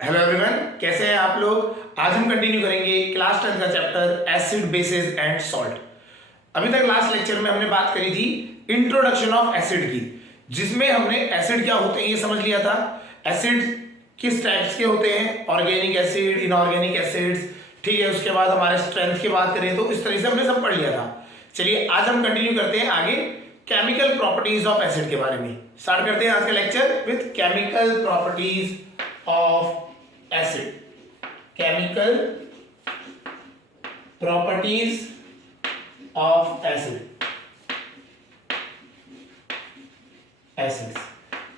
Hello everyone, कैसे हैं आप लोग। आज हम कंटिन्यू करेंगे क्लास 10 का chapter acid basis and salt. अभी तक लास्ट लेक्चर में हमने बात करी थी इंट्रोडक्शन ऑफ एसिड की, जिसमें हमने एसिड क्या होते हैं ये समझ लिया था। एसिड किस टाइप्स के होते हैं, ऑर्गेनिक एसिड, इनऑर्गेनिक एसिड्स, ठीक है। उसके बाद हमारे स्ट्रेंथ की बात करें तो इस तरह से हमने सब पढ़ लिया था। चलिए आज हम कंटिन्यू करते हैं आगे केमिकल प्रॉपर्टीज ऑफ एसिड के बारे में। स्टार्ट करते हैं आज का lecture with chemical properties of acid. Chemical properties of acid. Acids.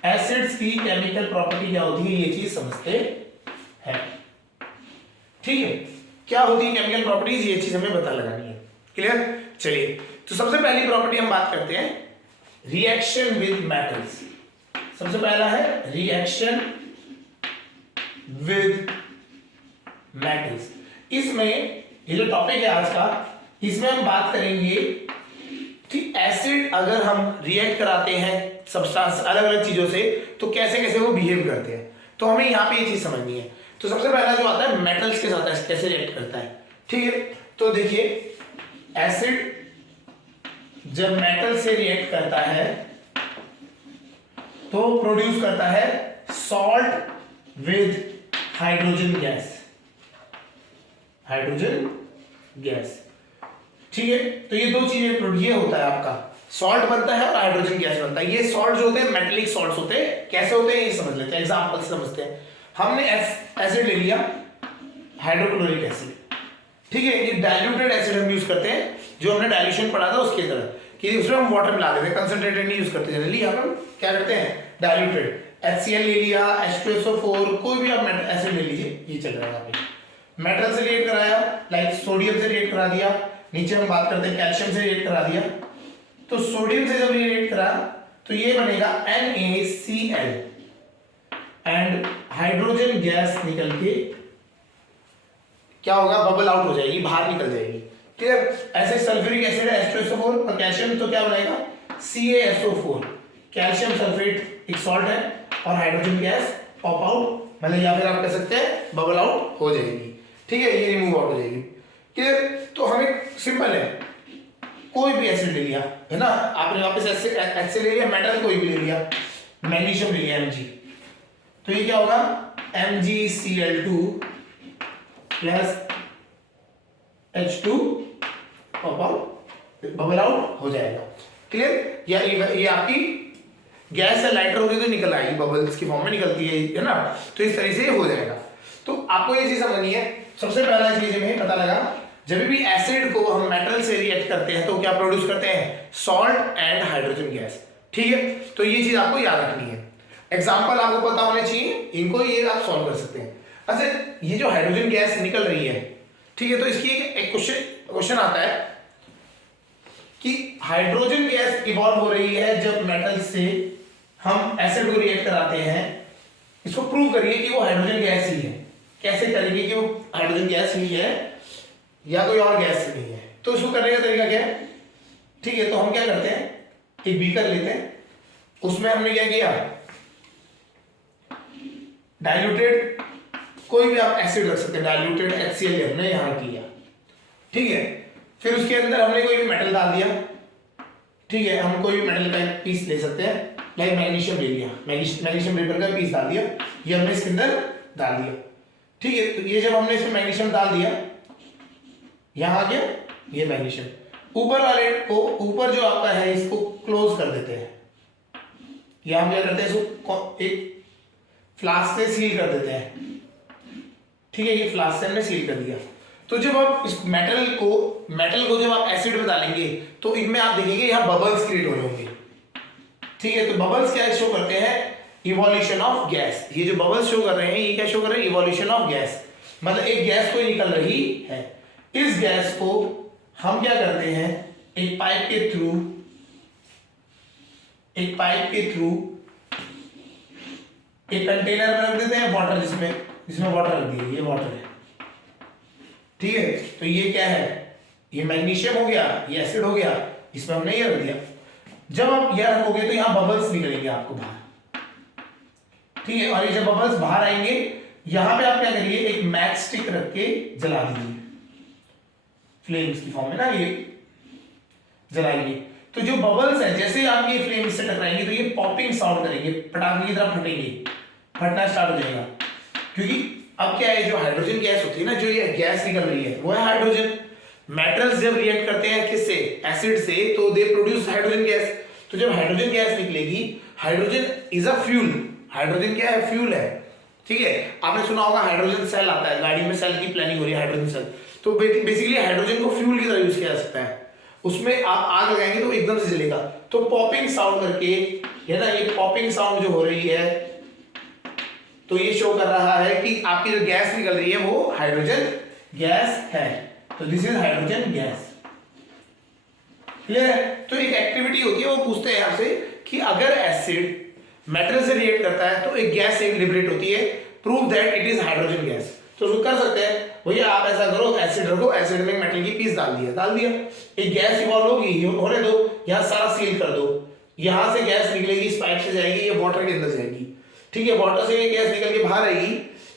Acids की केमिकल प्रॉपर्टी क्या होती है ये चीज समझते हैं, ठीक है। क्या होती है केमिकल प्रॉपर्टीज ये चीज हमें पता लगानी है। क्लियर। चलिए तो सबसे पहली प्रॉपर्टी हम बात करते हैं रिएक्शन विद मेटल्स। सबसे पहला है रिएक्शन विद मेटल्स। इसमें ये जो टॉपिक है आज का, इसमें हम बात करेंगे कि एसिड अगर हम रिएक्ट कराते हैं सब्सटेंस अलग अलग चीजों से तो कैसे कैसे वो बिहेव करते हैं। तो हमें यहाँ पे ये चीज समझनी है। तो सबसे पहला जो आता है मेटल्स के साथ कैसे रिएक्ट करता है, ठीक है। तो देखिए एसिड जब मेटल से रिएक्ट करता है तो प्रोड्यूस करता है salt with hydrogen gas. Hydrogen gas, ठीक है। तो ये दो चीजें ये होता है आपका, सॉल्ट बनता है और हाइड्रोजन गैस बनता है। ये सॉल्ट जो होते हैं मेटेलिक सॉल्ट्स होते हैं। कैसे होते हैं ये समझ लेते हैं, एग्जांपल से समझते हैं। हमने एसिड ले लिया, हाइड्रोक्लोरिक एसिड, ठीक है। ये डाइल्यूटेड एसिड हम यूज करते हैं, जो हमने डाइल्यूशन पढ़ा था उसके तरह कि उसमें हम वाटर मिला देते हैं, कंसंट्रेटेड नहीं यूज करते जनरली। यहाँ पर क्या करते हैं डाइल्यूटेड। HCl ले लिया, H2SO4, कोई भी आप एसिड ले लीजिए, ये चल रहा है यहाँ पे। मेटल से रिएक्ट कराया, लाइक सोडियम से रिएक्ट करा दिया। नीचे हम बात करते हैं कैल्शियम से रिएक्ट करा दिया। तो सोडियम से जब रिएक्ट करा तो ये बनेगा NaCl एंड हाइड्रोजन गैस निकल के क्या होगा, बबल आउट हो जाएगी, बाहर निकल जाएगी, ठीक है। ऐसे सल्फ्यूरिक एसिड है H2SO4 और कैल्शियम, तो क्या बनेगा CaSO4। कैल्शियम सल्फेट एक सॉल्ट है और हाइड्रोजन गैस पॉप आउट, मतलब या फिर आप कह सकते हैं बबल आउट हो जाएगी, ठीक है। ये रिमूव आउट हो जाएगी, क्लियर। तो हमें सिंपल है, कोई भी एसिड ले लिया है ना, आपने वापस एसिड ले लिया, मेटल कोई भी ले लिया, मैग्नीशियम ले लिया Mg, तो ये क्या होगा MgCl2 plus H2 pop out, bubble out हो जाएगा, क्लियर। या ये आपकी गैस है, लाइटर होगी तो निकल आएगी, बबल्स की फॉर्म में निकलती है ना। तो इस तरह से हो जाएगा। तो आपको ये चीज समझनी है। सबसे पहला चीज हमें पता लगा, जब भी एसिड को हम मेटल से रिएक्ट करते हैं तो क्या प्रोड्यूस करते हैं, सॉल्ट एंड हाइड्रोजन गैस, ठीक है। तो ये चीज आपको याद रखनी है। एग्जाम्पल आपको पता होने चाहिए, इनको ये आप सॉल्व कर सकते हैं। अच्छा, ये जो हाइड्रोजन गैस निकल रही है, ठीक है, तो इसकी एक क्वेश्चन आता है कि हाइड्रोजन गैस इवॉल्व हो रही है जब मेटल से हम एसिड को रिएक्ट कराते हैं। इसको प्रूव करिए कि वो हाइड्रोजन गैस ही है। कैसे करेंगे कि वो हाइड्रोजन गैस ही है या कोई और गैस ही नहीं है। तो इसको करने का तरीका क्या है, ठीक है। तो हम क्या करते हैं, एक बीकर लेते हैं, उसमें हमने क्या किया, डाइल्यूटेड कोई भी आप एसिड रख सकते हैं, डाइल्यूटेड HCl हमने यहां किया, ठीक है। फिर उसके अंदर हमने कोई भी मेटल डाल दिया, ठीक है। हम कोई भी मेटल का पीस ले सकते हैं, लाइक मैग्नीशियम ले लिया, मैग्नीशियम वेपर का पीस डाल दिया, ये हमने इसके अंदर डाल दिया, ठीक है। तो ये जब हमने इसमें मैग्नीशियम डाल दिया, यहां आ गया ये मैग्नीशियम, ऊपर वाले को, ऊपर जो आपका है इसको क्लोज कर देते हैं, या हम क्या करते हैं इसको एक फ्लास्क से सील कर देते हैं, ठीक है। ये फ्लास्क से हमने सील कर दिया। तो जब आप इस मेटल को जब आप एसिड में डालेंगे तो इनमें आप देखेंगे यहाँ बबल्स क्रिएट हो होंगे, ठीक है। तो बबल्स क्या शो करते हैं, इवोल्यूशन ऑफ गैस। ये जो बबल्स शो कर रहे हैं ये क्या शो कर रहे हैं, इवोल्यूशन ऑफ गैस, मतलब एक गैस कोई निकल रही है। इस गैस को हम क्या करते हैं, एक पाइप के थ्रू एक कंटेनर में रख देते हैं वाटर, जिसमें वाटर रख दिए, ये वाटर है, ठीक है। तो ये क्या है, ये मैग्नीशियम हो गया, ये एसिड हो गया, इसमें हमने ये रख दिया। जब आप यह रखोगे तो यहां बबल्स निकलेंगे आपको बाहर, ठीक है। और ये जब बबल्स बाहर आएंगे यहां पे आप क्या करिए, एक मैच स्टिक रख के जला दीजिए, फ्लेम्स की फॉर्म में ना, ये जलाइए। तो जो बबल्स है जैसे आप ये फ्लेम से टकराएंगे तो ये पॉपिंग साउंड करेंगे, पटाखे की तरह फटेंगे, फटना स्टार्ट हो जाएगा। क्योंकि अब क्या है, जो हाइड्रोजन गैस होती है ना, जो ये गैस निकल रही है वो है हाइड्रोजन। मेटल्स जब रिएक्ट करते हैं किससे, एसिड से, तो दे प्रोड्यूस हाइड्रोजन गैस। तो जब हाइड्रोजन गैस निकलेगी, hydrogen is a fuel, hydrogen क्या है, फ्यूल है, ठीक है। आपने सुना होगा हाइड्रोजन सेल आता है, गाड़ी में सेल की प्लानिंग हो रही है, हाइड्रोजन सेल। तो बेसिकली हाइड्रोजन को फ्यूल की तरह यूज किया जा सकता है। उसमें आप आग लगाएंगे तो एकदम से जलेगा, तो पॉपिंग साउंड करके है ना, ये पॉपिंग साउंड जो हो रही है, तो ये शो कर रहा है कि आपकी जो गैस निकल रही है वो हाइड्रोजन गैस है। तो this is hydrogen gas, clear है। तो एक एक्टिविटी होती है, वो पूछते हैं आपसे कि अगर एसिड मेटल से रिएक्ट करता है तो एक गैस लिबरेट होती है, prove that it is hydrogen gas. तो उसको कर सकते हैं, भैया आप ऐसा करो, एसिड रखो, एसिड में मेटल की पीस डाल दिया, एक गैस इवॉल्व होगी, होने दो, यहाँ सारा सील कर दो, यहाँ से गैस निकलेगी, इस पाइप से जाएगी, ये वाटर के अंदर जाएगी, ठीक है, वाटर से ये गैस निकल के बाहर आएगी,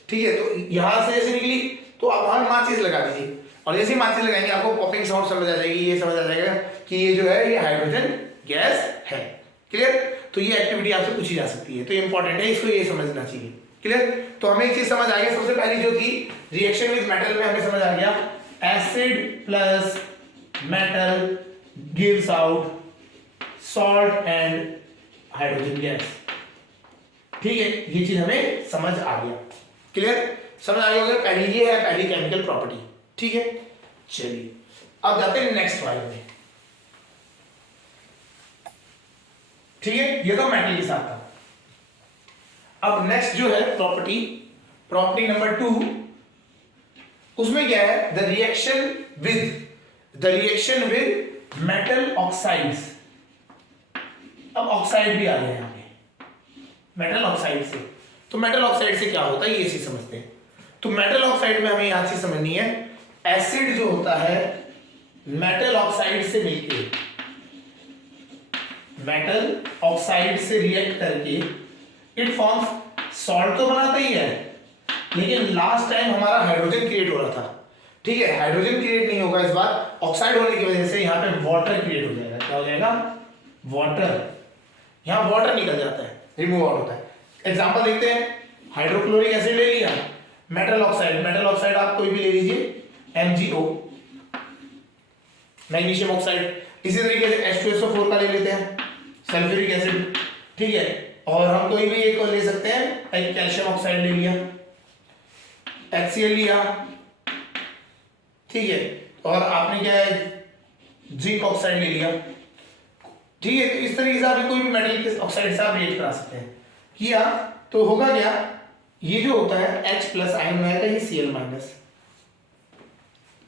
ठीक है। तो यहाँ से ऐसे निकली, तो आप वहां माचिस लगा दीजिए, और जैसे ही माचिस लगाएंगे आपको पॉपिंग साउंड समझ आ जाएगी, ये समझ आ जाएगा कि ये जो है ये हाइड्रोजन गैस है, क्लियर। तो ये एक्टिविटी आपसे पूछी जा सकती है, तो ये इंपॉर्टेंट है, इसको ये समझना चाहिए, क्लियर। तो हमें एक चीज समझ आ गया, सबसे पहली जो थी रिएक्शन विद मेटल में हमें समझ आ गया, acid plus metal gives out salt and hydrogen gas, ठीक है। ये चीज हमें समझ आ गया, क्लियर, समझ आ गया होगा। पहली ये है, पहली केमिकल प्रॉपर्टी, ठीक है। चलिए अब जाते हैं नेक्स्ट वाले में, ठीक है। ये तो मेटल के साथ था। अब नेक्स्ट जो है प्रॉपर्टी नंबर 2, उसमें क्या है, the reaction with metal oxides. अब ऑक्साइड भी आ गया यहां पे, मेटल ऑक्साइड से। तो मेटल ऑक्साइड से क्या होता है ये चीज समझते हैं। तो मेटल ऑक्साइड में हमें यहां चीज समझनी है, एसिड जो होता है मेटल ऑक्साइड से मिलके, मेटल ऑक्साइड से रिएक्ट करके इट फॉर्म्स सॉल्ट, तो बनाता ही है, लेकिन लास्ट टाइम हमारा हाइड्रोजन क्रिएट हो रहा था, ठीक है। हाइड्रोजन क्रिएट नहीं होगा इस बार, ऑक्साइड होने की वजह से यहाँ पे वाटर क्रिएट हो जाएगा। क्या हो जाएगा, वाटर, यहाँ वाटर निकल जाता है, रिमूव आउट होता है। एग्जांपल देखते हैं, हाइड्रोक्लोरिक एसिड ले लिया, मेटल ऑक्साइड आप कोई भी ले लीजिए, MgO, मैग्नीशियम ऑक्साइड। इसी तरीके से H2SO4 का ले लेते हैं, सल्फ्यूरिक एसिड, ठीक है। और हम कोई भी एक ले सकते हैं, एक कैल्शियम ऑक्साइड ले लिया, HCl लिया, ठीक है। और आपने क्या है, जिंक ऑक्साइड ले लिया, ठीक है। तो इस तरीके से आप कोई भी मेटल के ऑक्साइड से आप रिएक्ट करा सकते हैं। किया तो होगा क्या, ये जो होता है H प्लस आयन में आएगा, ये Cl माइनस,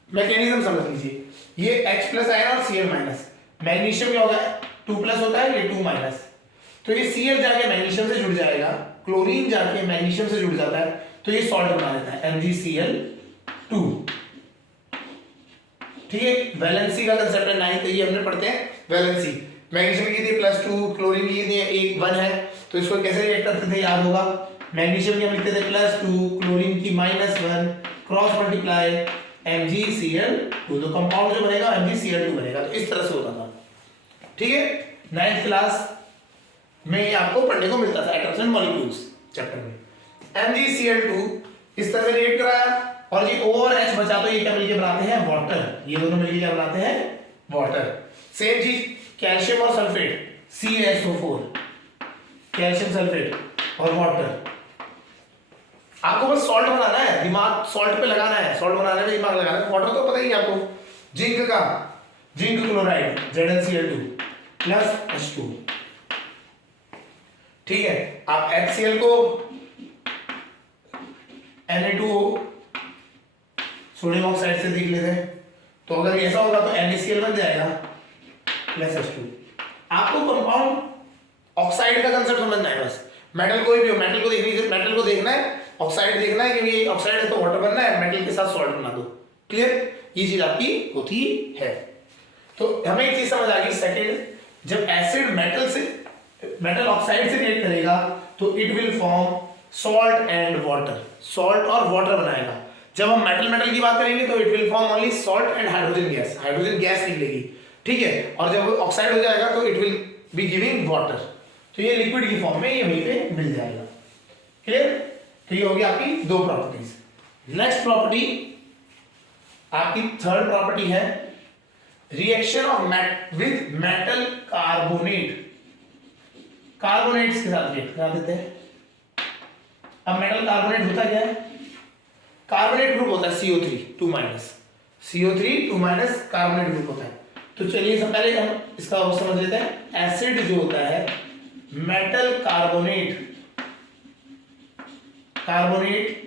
मैकेनिज्म समझ लीजिए, ये H प्लस आयन और Cl माइनस, मैग्नीशियम क्या होगा, 2 प्लस होता है, ये 2 माइनस, तो ये Cl जाके मैग्नीशियम से जुड़ जाएगा, क्लोरीन जाके मैग्नीशियम से जुड़ जाता है, तो ये सॉल्ट बना देता है MgCl2, ठीक है। वैलेंसी का कंसेप्ट है 9th, ये हमने पढ़ते हैं वैलेंसी, मैग्नीशियम की थी +2, क्लोरीन की थी 1 है, तो इसको कैसे रिएक्ट करते थे याद होगा, मैग्नीशियम की हम लिखते थे +2, क्लोरीन की -1, क्रॉस मल्टीप्लाई MgCl2, तो कंपाउंड जो बनेगा MgCl2 बनेगा। तो इस तरह से होता था, ठीक है। 9th क्लास में ये आपको पढ़ने को मिलता था, एटम्स एंड मॉलिक्यूल्स चैप्टर में। MgCl2 इस तरह से रिएक्ट कराया, और ये O और H बचा, तो ये क्या मिलके बनाते हैं, वाटर, ये दोनों मिलके क्या बनाते हैं, वाटर। सेम चीज कैल्शियम और सल्फेट, CaSO4, कैल्शियम सल्फेट और वाटर। आपको बस सॉल्ट बनाना है, दिमाग सॉल्ट पे लगाना है, सॉल्ट बनाने में दिमाग लगाना है। वाटर तो पता ही है आपको, जिंक का, zinc chloride ZnCl2 plus H2, ठीक है। आप HCl को Na2O सोडियम ऑक्साइड से देख लेते हैं, तो अगर ऐसा होगा तो NaCl बन जाएगा प्लस H2। आपको कंपाउंड ऑक्साइड का कंसेप्ट समझना है बस, मेटल कोई भी हो, मेटल को देखना है, ऑक्साइड देखना है कि ये ऑक्साइड है तो वाटर बनना है, मेटल के साथ सॉल्ट बना दो, क्लियर, ये चीज आपकी होती है। तो हमें एक चीज समझ आ गई, सेकंड, जब एसिड मेटल ऑक्साइड से रिएक्ट करेगा तो it will form salt and water, salt और वाटर बनाएगा। जब हम मेटल मेटल की बात करेंगे तो it will form only salt and hydrogen gas, hydrogen gas निकलेगी, ठीक है। और जब ऑक्साइड हो जाएगा तो it will be giving water, तो ये लिक्विड की फॉर्म में ये वहीं पे मिल जाएगा। क्लियर? तो ये होगी आपकी दो प्रॉपर्टीज। नेक्स्ट प्रॉपर्टी आपकी थर्ड प्रॉपर्टी है reaction of with metal carbonate, carbonates के साथ रिएक्ट करा देते हैं। अब मेटल कार्बोनेट होता क्या है? कार्बोनेट ग्रुप होता है CO3 2 minus, CO3 2 minus carbonate group होता है। तो चलिए सब पहले हम इसका समझ लेते हैं। एसिड जो होता है मेटल कार्बोनेट, कार्बोनेट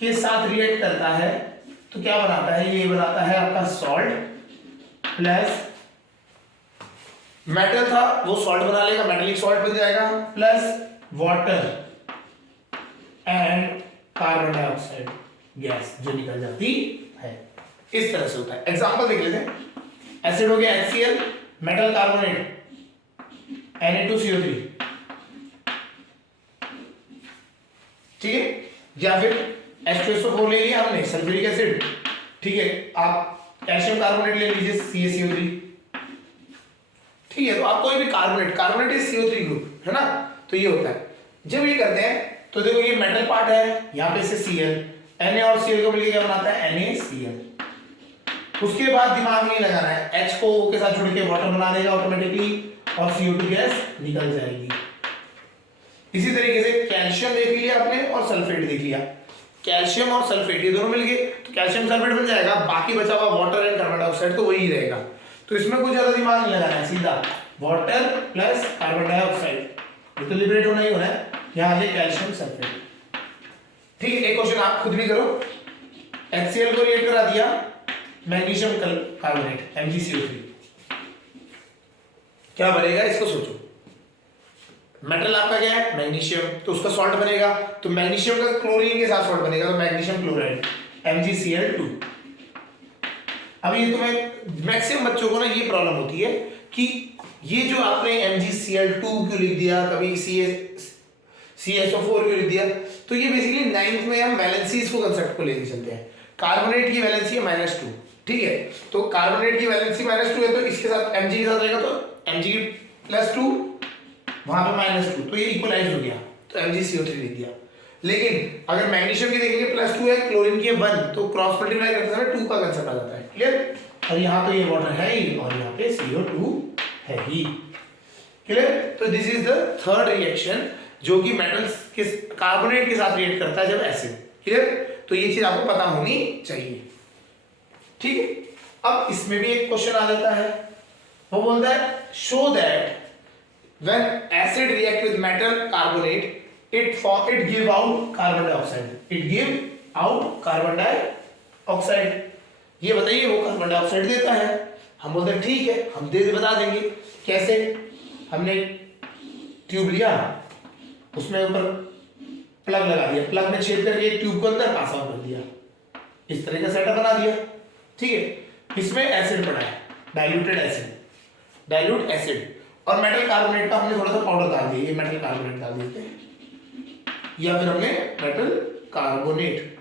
के साथ रिएक्ट करता है तो क्या बनाता है? ये बनाता है आपका सॉल्ट प्लस मेटल था वो सॉल्ट बना लेगा, मेटेलिक सॉल्ट बन जाएगा, plus water and carbon dioxide gas जो निकल जाती है। इस तरह से होता है। एग्जांपल देख लेते हैं। एसिड हो गया HCl, मेटल कार्बोनेट Na2CO3, ठीक है। या फिर H2SO4 ले लिया हमने, सल्फ्यूरिक एसिड, ठीक है। आप कैल्शियम कार्बोनेट ले लीजिए CaCO3, ठीक है। तो आप कोई भी carbonate, carbonate is CO3 group है ना, तो ये होता है। जब ये करते हैं तो देखो ये मेटल पार्ट है, यहाँ पे से Cl, Na और Cl को मिलकर क्या बनाता है? NaCl। उसके बाद दिमाग में लगाना है, H को O के साथ जुड़ के वाटर बना देगा ऑटोमेटिकली और CO2 गैस निकल जाएगी। इसी तरीके से कैल्शियम देख लिया आपने और सल्फेट देख लिया, कैल्शियम और सल्फेट ये दोनों मिल गए तो कैल्शियम सल्फेट बन जाएगा। बाकी बचा हुआ वाटर एंड कार्बन डाइऑक्साइड तो वही रहेगा। तो इसमें कुछ ज्यादा दिमाग नहीं लगाना है, सीधा वाटर प्लस कार्बन डाइऑक्साइड, ये तो लिबरेट होना ही होना है। यहाँ आ कैल्शियम सल्फेट, ठीक है। एक क्वेश्चन आप खुद भी करो। HCl को रिएक्ट करा दिया मैग्नीशियम कार्बोनेट MgCO3, क्या बनेगा इसको सोचो। मेटल आपका क्या है? मैग्नीशियम, तो उसका सॉल्ट बनेगा, तो मैग्नीशियम का क्लोरीन के साथ सॉल्ट बनेगा तो मैग्नीशियम क्लोराइड MgCl2। अब ये तुम्हें मैक्सिमम बच्चों को ना ये प्रॉब्लम होती है कि ये जो आपने MgCl2 क्यों लिख दिया, कभी CSO4 क्यों लिख दिया, तो ये बेसिकली 9th में हम वैलेंसीज को कंसेप्ट को लेके चलते हैं। कार्बोनेट की वैलेंसी है -2, ठीक है। तो कार्बोनेट की वैलेंसी -2 है तो इसके साथ Mg के साथ रहेगा तो Mg+2, वहां पे -2, तो ये इक्वलाइज हो गया तो MgCO3 लिख दिया। लेकिन अगर मैग्नीशियम की देखेंगे +2 है, क्लोरीन की 1, तो क्रॉस मल्टीप्लाई करते समय 2 का कंसेप्ट आ जाता है। क्लियर? और यहाँ तो ये वाटर है ही और यहाँ पे CO2 है ही। क्लियर? तो this is the third reaction जो कि मेटल्स के कार्बोनेट के साथ रिएक्ट करता है जब एसिड। क्लियर? तो ये चीज आपको पता होनी चाहिए, ठीक है। अब इसमें भी एक क्वेश्चन आ जाता है, वो बोलता है show that when acid react with metal carbonate it give out carbon dioxide, it give out carbon dioxide। ये बताइए वो कार्बन डाइऑक्साइड देता है। हम बोलते हैं ठीक है, हम बता देंगे कैसे। हमने ट्यूब लिया, उसमें ऊपर प्लग लगा दिया, प्लग में छेद करके ट्यूब को अंदर पास आउट कर दिया, इस तरह का सेटअप बना दिया, ठीक है। इसमें एसिड पड़ा है, डाइल्यूटेड एसिड, डाइल्यूट एसिड, और मेटल कार्बोनेट का हमने थोड़ा सा पाउडर डाल दिया, ये मेटल कार्बोनेट डाल देते हैं, या फिर हमने मेटल कार्बोनेट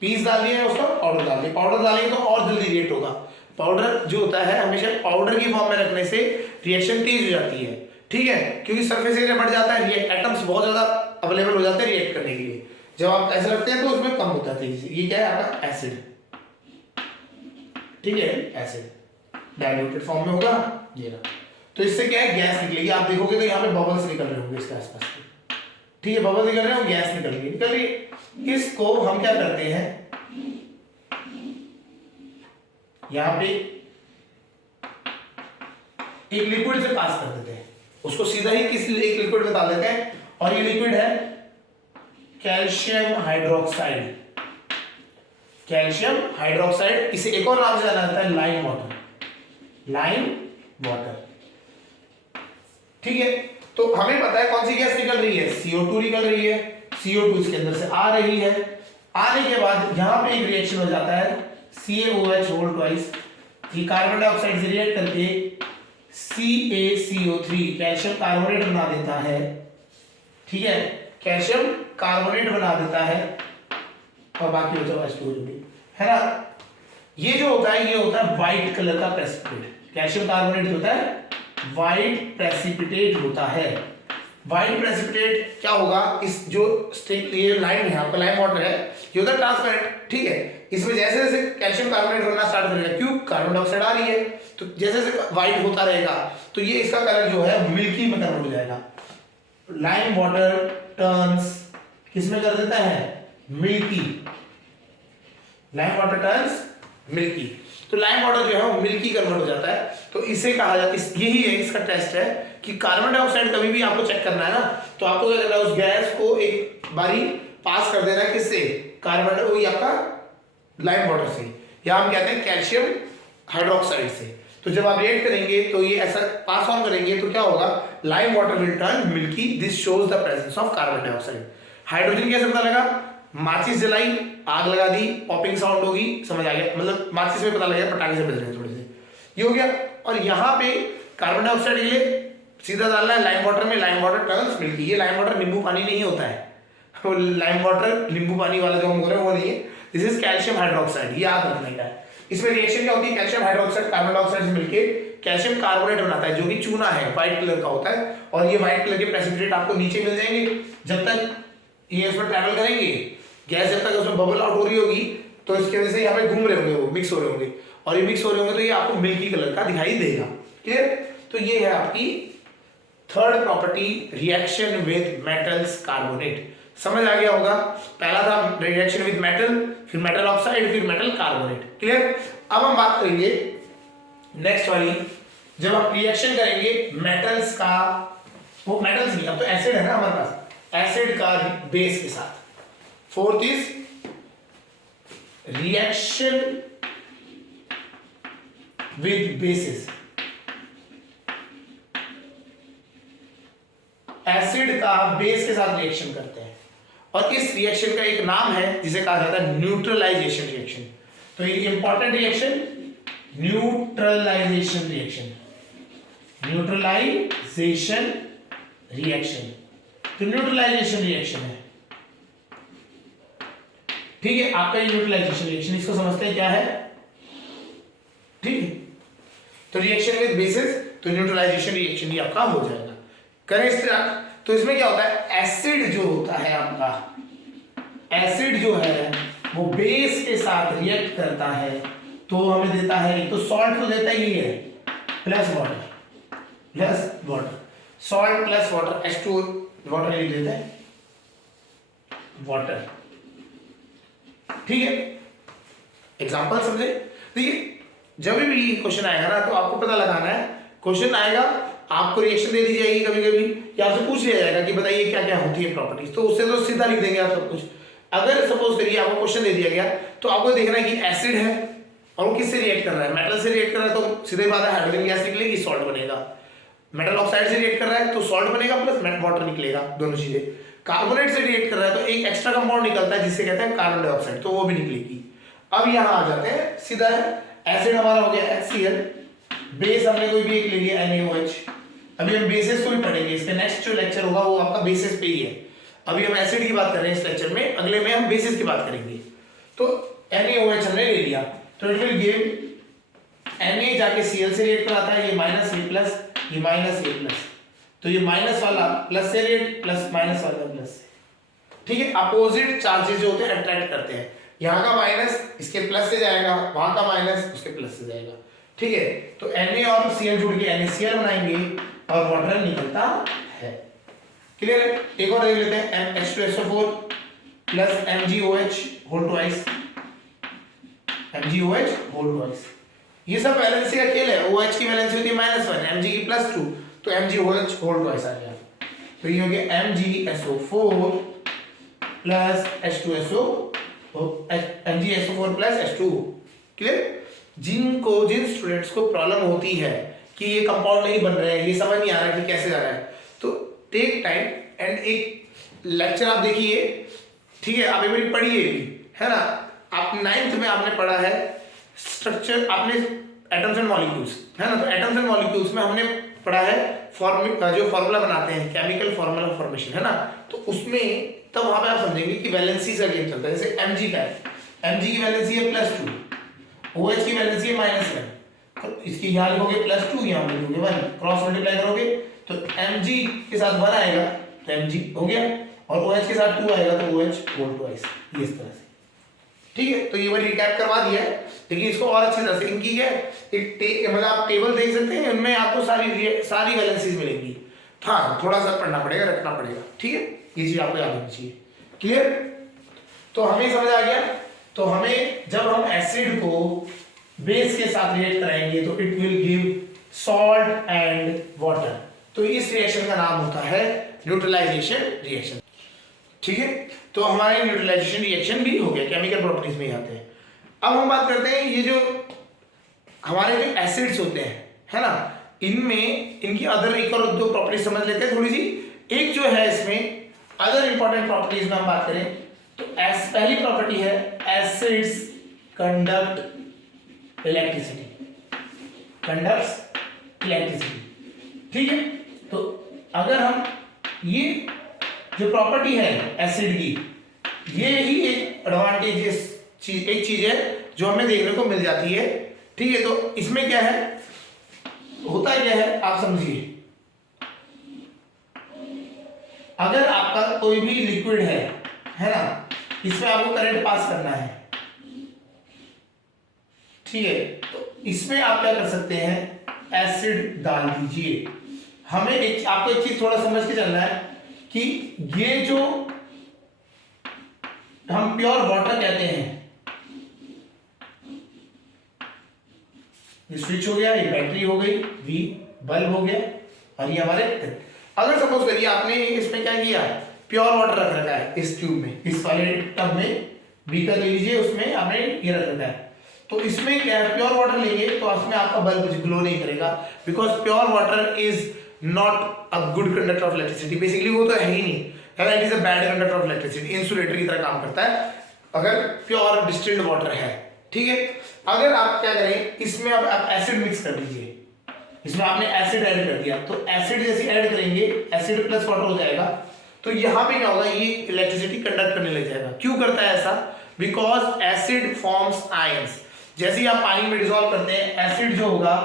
पीस डाल दिया है, उसका पाउडर डाल दिया। पाउडर डालेंगे तो और जल्दी रिएक्ट होगा। पाउडर जो होता है हमेशा पाउडर की फॉर्म में रखने से रिएक्शन तेज हो जाती है, ठीक है, क्योंकि सरफेस एरिया बढ़ जाता है, एटम्स बहुत ज्यादा अवेलेबल हो जाते हैं रिएक्ट करने के लिए। जब आप ऐसे रखते हैं तो उसमें कम होता है तेजी से। ये क्या है आपका एसिड, ठीक है, एसिड डाइल्यूटेड फॉर्म में होगा ये रहा। तो इससे क्या है गैस निकलेगी, आप देखोगे तो यहाँ पे बबल्स निकल रहे होंगे इसके आसपास, ठीक है, बबल्स निकल रहे हो, गैस निकल रही है। इसको हम क्या करते हैं, यहाँ पे एक लिक्विड से पास कर देते हैं, उसको सीधा ही किस एक लिक्विड में डाल देते हैं, और ये लिक्विड है कैल्शियम हाइड्रोक्साइड। कैल्शियम हाइड्रोक्साइड, इसे एक और नाम से जाना जाता है लाइम वाटर, लाइम वाटर, ठीक है। तो हमें पता है कौन सी गैस निकल रही है, CO2 निकल रही है, CO2 इसके अंदर से आ रही है। आने के बाद यहां पे एक रिएक्शन हो जाता है CaOH2, ये कार्बन डाइऑक्साइड से रिएक्ट करके CaCO3 कैल्शियम कार्बोनेट बना देता है, ठीक है, कैल्शियम कार्बोनेट बना देता है और बाकी बचा H2O जो भी है ना। ये जो होता है ये होता है व्हाइट कलर का प्रेसिपिटेट। कैल्शियम कार्बोनेट होता है व्हाइट प्रेसिपिटेट होता है। व्हाइट प्रेसिपिटेट क्या होगा, इस जो स्टेट ये लाइन है आपका लाइम वाटर है, ये होता है ट्रांसपेरेंट, ठीक है। इसमें जैसे जैसे कैल्शियम कार्बोनेट बनना स्टार्ट करेगा, क्यों, कार्बन डाइऑक्साइड आ रही है, तो जैसे जैसे व्हाइट होता रहेगा तो ये इसका कलर जो है मिल्की में कन्वर्ट हो जाएगा। लाइम वाटर टर्न्स किसमें कर देता है, milky. Lime water turns milky, तो लाइम वाटर जो है वो मिल्की कन्वर्ट हो जाता है। तो इसे कहा जाता है, यही है इसका टेस्ट है कि कार्बन डाइऑक्साइड कभी भी आपको चेक करना है ना, तो आपको क्या करना है, उस गैस को एक बारी पास कर देना है, किससे, कार्बन, वही आपका लाइम वाटर से, या हम कहते हैं कैल्शियम हाइड्रोक्साइड से। तो जब आप रिएक्ट करेंगे तो ये ऐसा पास ऑन करेंगे तो क्या होगा, lime water will turn milky, this shows the presence of carbon dioxide. Hydrogen कैसे पता लगा, माचिस जलाई, आग लगा दी, पॉपिंग साउंड होगी, समझ आ गया, मतलब माचिस में पता लगा पटाखे से बज रहे हैं थोड़े से, ये हो गया। और यहाँ पे कार्बन डाइऑक्साइड के लिए सीधा डालना है लाइम वाटर में, लाइम वाटर टर्न्स मिल्की। ये लाइम वाटर नींबू पानी नहीं होता है, वो लाइम वाटर नींबू पानी वाला जो हम बोल रहे हैं वो नहीं है, दिस इज कैल्शियम हाइड्रोक्साइड, ये याद रखने का है। इसमें रिएक्शन क्या होती है, कैल्शियम हाइड्रोक्साइड कार्बन डाइऑक्साइड से मिलके कैल्शियम कार्बोनेट बनाता है, जो कि चूना है, व्हाइट कलर का होता है। और ये व्हाइट कलर के प्रेसिपिटेट आपको नीचे मिल जाएंगे। जब तक ये उसमें ट्रैवल करेंगे, गैस जब तक उसमें बबल आउट हो रही होगी, तो इसकी वजह से यहाँ पे घूम रहे होंगे, वो मिक्स हो रहे होंगे, और ये मिक्स हो रहे होंगे तो ये आपको मिल्की कलर का दिखाई देगा। क्लियर, तो ये है आपकी third property, reaction with metals carbonate. समझ आ गया होगा, पहला था रिएक्शन विद मेटल, फिर मेटल ऑक्साइड, फिर मेटल कार्बोनेट। क्लियर, अब हम बात करेंगे नेक्स्ट वाली, जब आप रिएक्शन करेंगे मेटल्स का, वो मेटल्स नहीं, अब तो एसिड है ना हमारे पास, एसिड का बेस के साथ। Fourth is reaction with basis. Acid का बेस के साथ रिएक्शन करते हैं, और इस रिएक्शन का एक नाम है जिसे कहा जाता है न्यूट्रलाइजेशन रिएक्शन। तो ये important reaction, neutralization reaction, neutralization reaction, तो न्यूट्रलाइजेशन रिएक्शन है, ठीक है। आपका ये न्यूट्रलाइजेशन रिएक्शन, इसको समझते हैं क्या है, ठीक है। तो रिएक्शन विद बेसिस, तो न्यूट्रलाइजेशन रिएक्शन ही आपका हो जाएगा। करें इस तरह, तो इसमें क्या होता है, एसिड जो होता है आपका, एसिड जो है वो बेस के साथ रिएक्ट करता है, तो हमें देता है, एक तो सॉल्ट तो देता ही है, plus water, plus water, salt plus water, H2O water लिख देते हैं, वाटर, ठीक है। एग्जांपल समझे, देखिए जब भी क्वेश्चन आएगा ना तो आपको पता लगाना है, क्वेश्चन आएगा आपको रिएक्शन दे दी जाएगी कभी कभी, या आपसे पूछ लिया जाएगा कि बताइए क्या क्या होती है प्रॉपर्टीज, तो उससे तो सीधा लिख देंगे आप सब कुछ। अगर सपोज करिए आपको क्वेश्चन दे दिया गया, तो आपको देखना है कि एसिड है और वो किससे रिएक्ट कर रहा है, मेटल से रिएक्ट कर रहा है, तो सीधे बात है हाइड्रोजन गैस निकलेगी, सॉल्ट बनेगा। मेटल ऑक्साइड से रिएक्ट कर रहा है तो सॉल्ट बनेगा प्लस वाटर निकलेगा, दोनों चीजें। कार्बोनेट से रिएक्ट कर रहा है तो एक एक्स्ट्रा कंपाउंड निकलता है जिससे कहते हैं कार्बन डाइऑक्साइड, तो वो भी निकलेगी। अब यहाँ आ जाते हैं, सीधा है, एसिड हमारा हो गया HCl, बेस हमने कोई भी एक ले लिया NaOH। अभी हम बेसिस को भी पढ़ेंगे, इसके नेक्स्ट जो लेक्चर होगा वो आपका बेसिस पे ही है। अभी हम एसिड की बात कर रहे हैं इस लेक्चर में, अगले में हम बेसिस की बात करेंगे। तो NaOH हमने ले लिया, तो इट विल गिव Na जाके Cl से रिएक्ट कराता है, ये माइनस ये प्लस, ये माइनस ये प्लस, तो ये माइनस वाला प्लस से रिएक्ट, प्लस माइनस वाला प्लस से, ठीक है। अपोजिट चार्जेस जो होते हैं अट्रैक्ट करते हैं, यहाँ का माइनस इसके प्लस से जाएगा, वहां का माइनस उसके प्लस से जाएगा, ठीक है। तो Na और Cl जुड़ के NaCl बनाएंगे और वाटर निकलता है। क्लियर है, एक और देख लेते हैं, H2SO4 plus MgOH whole twice, MgOH whole twice, ये सब वैलेंसी का खेल है। OH की वैलेंसी होती है -1, Mg की +2, तो MgOH होल ट्वाइस आ गया, तो ये हो गया MgSO4 plus MgSO4 plus H2O। Clear, जिन स्टूडेंट्स को प्रॉब्लम होती है कि ये कंपाउंड नहीं बन रहे हैं, ये समझ नहीं आ रहा कि कैसे जा रहा है, तो टेक टाइम एंड एक लेक्चर आप देखिए, ठीक है। आप एक बार पढ़िए भी, है ना। आप 9th में आपने पढ़ा है स्ट्रक्चर, आपने एटम्स एंड मॉलिक्यूल्स, है ना, तो एटम्स एंड मॉलिक्यूल्स में हमने पढ़ा है जो फॉर्मूला बनाते हैं, केमिकल फॉर्मूला फॉर्मेशन, है ना, तो उसमें तब वहां पे आप समझेंगे कि वैलेंसी का गेम चलता है। जैसे Mg का है, Mg की वैलेंसी है +2, OH की वैलेंसी है -1, तो इसकी यहाँ लिखोगे +2, यहाँ पे लिखोगे 1, क्रॉस मल्टीप्लाई करोगे तो Mg के साथ 1 आएगा तो Mg हो गया, और OH के साथ 2 आएगा तो OH होल ट्वाइस, ये इस तरह से। ठीक है, तो ये बार रिकैप करवा दिया है, लेकिन इसको और अच्छी तरह से इनकी है एक मतलब आप टेबल देख सकते हैं, इनमें आपको सारी वैलेंसीज मिलेंगी। हाँ, थोड़ा सा पढ़ना पड़ेगा, रखना पड़ेगा। ठीक है, ये चीज आपको याद होनी चाहिए। क्लियर? तो हमें समझ आ गया। तो हमें जब हम एसिड को बेस के साथ रिएक्ट कराएंगे तो it will give salt and water. तो इस रिएक्शन का नाम होता है न्यूट्रलाइजेशन रिएक्शन। ठीक है, तो हमारे न्यूट्रलाइजेशन रिएक्शन भी हो गया, केमिकल प्रॉपर्टीज में आते हैं। अब हम बात करते हैं ये जो हमारे जो एसिड्स होते हैं, है ना, इनमें इनकी अदर एक और दो प्रॉपर्टीज समझ लेते हैं थोड़ी सी। एक जो है इसमें अदर इंपॉर्टेंट प्रॉपर्टीज में हम बात करें तो पहली प्रॉपर्टी है acids conduct electricity, conducts electricity. ठीक है, तो अगर हम ये जो प्रॉपर्टी है एसिड की, ये ही एक एडवांटेजेस एक चीज है जो हमें देखने को मिल जाती है। ठीक है, तो इसमें क्या है, होता क्या है आप समझिए। अगर आपका कोई भी लिक्विड है ना, इसमें आपको करंट पास करना है, ठीक है, तो इसमें आप क्या कर सकते हैं, एसिड डाल दीजिए। हमें आपको एक चीज थोड़ा समझ के चलना है कि ये जो हम प्योर वाटर कहते हैं, ये स्विच हो गया, ये बैटरी हो गई, वी बल्ब हो गया, और ये हमारे अगर सपोज करिए आपने इसमें क्या किया, प्योर वाटर रख रखा है इस ट्यूब में, इस वाले टब में बीकर ले लीजिए, उसमें आपने ये रख रखा है, तो इसमें क्या है, प्योर वाटर लेंगे तो उसमें आपका बल्ब ग्लो नहीं करेगा, because pure water is not a good conductor of electricity. Basically वो तो है ही नहीं, it is a bad conductor of electricity, insulator की तरह काम करता है अगर प्योर डिस्टिल्ड वाटर है। ठीक है, अगर आप क्या करें, इसमें आप एसिड मिक्स कर दीजिए, इसमें आपने एसिड ऐड कर दिया, तो एसिड जैसे ऐड करेंगे, एसिड प्लस वाटर हो जाएगा, तो यहाँ पे क्या होगा, ये इलेक्ट्रिसिटी कंडक्ट करने लग जाएगा। क्यों करता है ऐसा, बिकॉज एसिड फॉर्म्स आयंस। जैसे ही आप पानी में डिसॉल्व करते हैं, एसिड जो होगा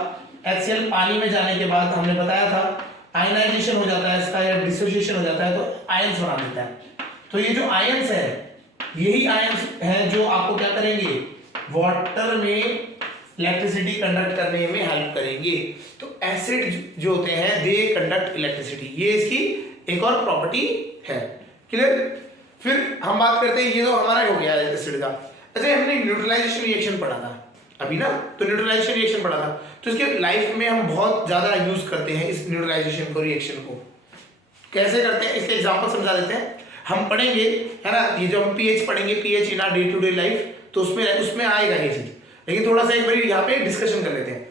HCl पानी में जाने के बाद हमने बताया था आयनाइजेशन हो जाता है इसका, या डिसोसिएशन हो जाता है, तो आयंस बना देता है। तो ये जो आयंस है, यही आयंस है जो आपको क्या करेंगे, वाटर में इलेक्ट्रिसिटी कंडक्ट करने में हेल्प करेंगे। तो एसिड जो होते हैं दे कंडक्ट इलेक्ट्रिसिटी, ये इसकी एक और प्रॉपर्टी है। क्लियर? फिर हम बात करते हैं, ये तो हमारा हो गया एसिड का। अच्छा, हमने न्यूट्रलाइजेशन रिएक्शन पढ़ा था अभी ना, तो न्यूट्रलाइजेशन रिएक्शन पढ़ा था, तो इसके लाइफ में हम बहुत ज्यादा यूज करते हैं इस न्यूट्रलाइजेशन को, रिएक्शन को कैसे करते हैं इसके एग्जांपल समझा देते हैं। हम पढ़ेंगे, है ना, ये जो हम पीएच पढ़ेंगे, pH in day to day life, तो उसमें आएगा ये चीज, लेकिन थोड़ा सा एक बार यहाँ पे डिस्कशन कर लेते हैं।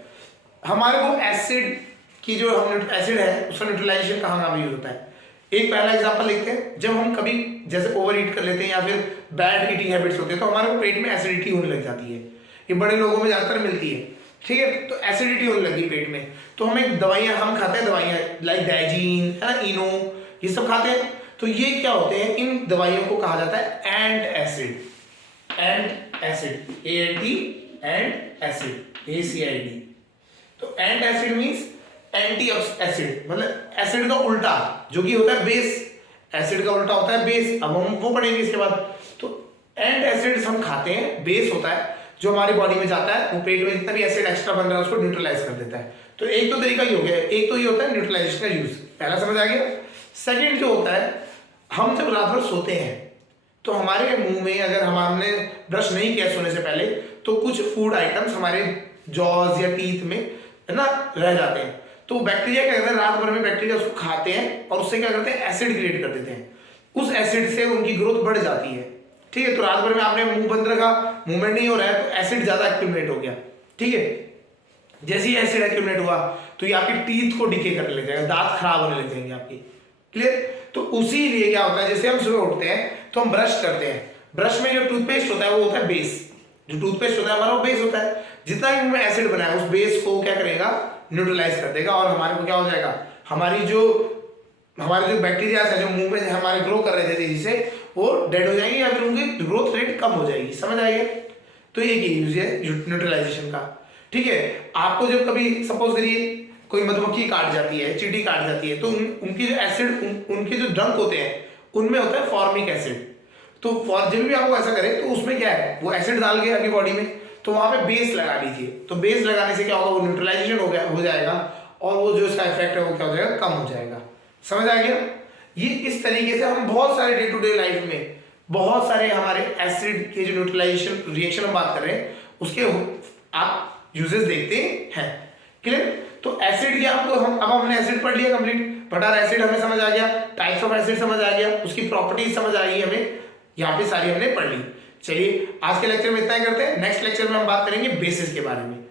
हमारे को एसिड की जो हम एसिड है उसका न्यूट्रलाइजेशन कहाँ यूज होता है। एक पहला एग्जांपल लिखते हैं, जब हम कभी जैसे ओवर ईट कर लेते हैं या फिर बैड ईटिंग हैबिट्स होते हैं, तो हमारे को पेट में एसिडिटी होने लग जाती है, ये बड़े लोगों में ज्यादातर मिलती है। ठीक है, तो एसिडिटी होने लगी पेट में, तो हमें दवाइयाँ हम खाते हैं, दवाइयाँ लाइक डाइजीन, है ना, इनो, ये सब खाते हैं। तो ये क्या होते हैं, इन दवाइयों को कहा जाता है ant acid, ant acid, ANT and acid, ACID। तो ant acid means anti acid, मतलब एसिड का उल्टा जो कि होता है बेस, एसिड का उल्टा होता है बेस, अब हम वो पढ़ेंगे इसके बाद। तो एंट एसिड्स हम खाते हैं, बेस होता है जो हमारी बॉडी में जाता है, वो पेट में जितना भी एसिड एक्स्ट्रा बन रहा है उसको न्यूट्रलाइज कर देता है। तो एक तो तरीका ही हो गया, एक तो ये होता है न्यूट्रलाइजेशन का यूज, पहला समझ आ गया। सेकेंड जो होता है, हम जब रात भर सोते हैं तो हमारे मुंह में अगर हमने ब्रश नहीं किया सोने से पहले, तो कुछ फूड आइटम्स हमारे जॉज या टीथ में, है ना, रह जाते हैं। तो बैक्टीरिया क्या करते हैं, रात भर में बैक्टीरिया उसको खाते हैं और उससे क्या करते हैं, एसिड क्रिएट कर देते हैं, उस एसिड से उनकी ग्रोथ बढ़ जाती है। ठीक है, तो रात भर में आपने मुंह बंद रखा, मूवमेंट नहीं हो रहा है, तो एसिड ज्यादा एक्यूमुलेट हो गया। ठीक है, जैसे ही एसिड एक्यूमुलेट हुआ तो ये आपकी टीथ को डिके करने लग जाएगा, दांत खराब होने लग जाएंगे आपकी। क्लियर? तो उसी लिए क्या होता है, जैसे हम सुबह उठते हैं तो हम ब्रश करते हैं, ब्रश में जो टूथपेस्ट होता है वो होता है बेस, जो टूथपेस्ट होता है हमारा वो बेस होता है, जितना भी उनमें एसिड बना है उस बेस को क्या करेगा, न्यूट्रलाइज कर देगा, और हमारे को क्या हो जाएगा, हमारी जो हमारे जो बैक्टीरिया है जो मुंह में हमारे ग्रो कर रहे थे तेजी से, वो डेड हो जाएंगे या फिर उनकी ग्रोथ रेट कम हो जाएगी। समझ आइए। तो ये यूज है न्यूट्रलाइजेशन का। ठीक है, आपको जब कभी सपोज करिए कोई मधुमक्खी काट जाती है, चींटी काट जाती है, तो उनकी जो एसिड उनके जो डंक होते हैं उनमें होता है फॉर्मिक एसिड। तो जब भी आपको ऐसा करे तो उसमें क्या है, वो एसिड डाल के आपकी बॉडी में, तो वहां पे बेस लगा लीजिए। तो बेस लगाने से क्या होगा, वो न्यूट्रलाइजेशन हो जाएगा और वो जो इसका इफेक्ट है वो क्या हो जाएगा, कम हो जाएगा। समझ आ गया। ये इस तरीके से हम बहुत सारे डे टू डे लाइफ में बहुत सारे हमारे एसिड के जो न्यूट्रलाइजेशन रिएक्शन हम बात कर रहे हैं उसके आप यूजेस देखते हैं। क्लियर। तो एसिड की आपको अब हमने एसिड पढ़ लिया कंप्लीट। बटर एसिड हमें समझ आ गया, टाइप्स ऑफ एसिड समझ आ गया, उसकी प्रॉपर्टीज समझ आ गई हमें, यहाँ पे सारी हमने पढ़ ली। चलिए आज के लेक्चर में इतना ही करते हैं। नेक्स्ट लेक्चर में हम बात करेंगे बेसिस के बारे में।